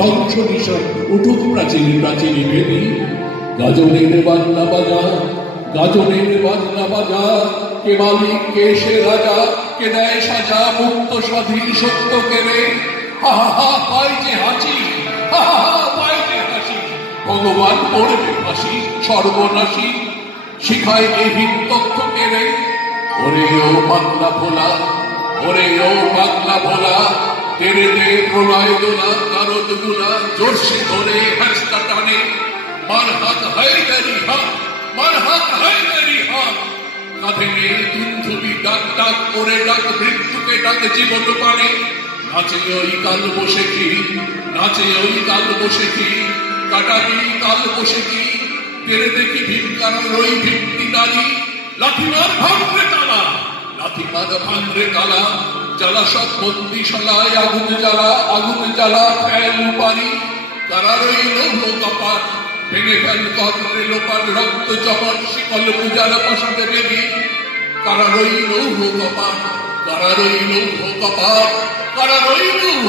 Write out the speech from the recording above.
ধ্বংস নিশান উঠুক প্রাচীরে প্রাচীরে ভেবি। গাজনের বাজনা বাজা, গাজনের বাজনা বাজা, কে মালিক কে সে রাজা, কে দেয় সাজা মুক্ত স্বাধীন সত্য কেড়ে। হা হা হা পাই যে হাসি, হা হা হা পাই যে হাসি, ভগবান পড়বে ফাঁসি সর্বনাশী, শিখায় এহীন তথ্য কেড়ে। ওরে ও বাংলা ভোলা, ওরে ও বাংলা ভোলা, তেরে দে প্রলয় দোলা কারদ গুলা, জোরসে ধরে হাসতা টানে, মার হাত হায়দারি হাত, মার হাত হায়দারি হাত। কাঁধে নেই দুন্ধুবি ডাক ডাক করে ডাক মৃত্যুকে ডাক জীবন পানে। নাচে ওই কাল বসে কি, নাচে ওই কাল বসে কি, কাটাবি কাল বসে কি, তেরে দেখি ভিক্ষার ওই ভিত্তি নারী। লাঠিমার ভাঙরে তালা, লাঠিমার ভাঙরে তালা, জ্বালা সব বন্দিশালায় আগুন জ্বালা, আগুন জ্বালা ফেল পানি। কারার ওই লৌহ কপাট, ভেঙে ফেল কর্ণে লোপার রক্ত চপার শিকল পূজার পাশাতে বেবি। কারার ওই লৌহ কপাট, কারার ওই লৌহ কপাট, কারার ওই লৌহ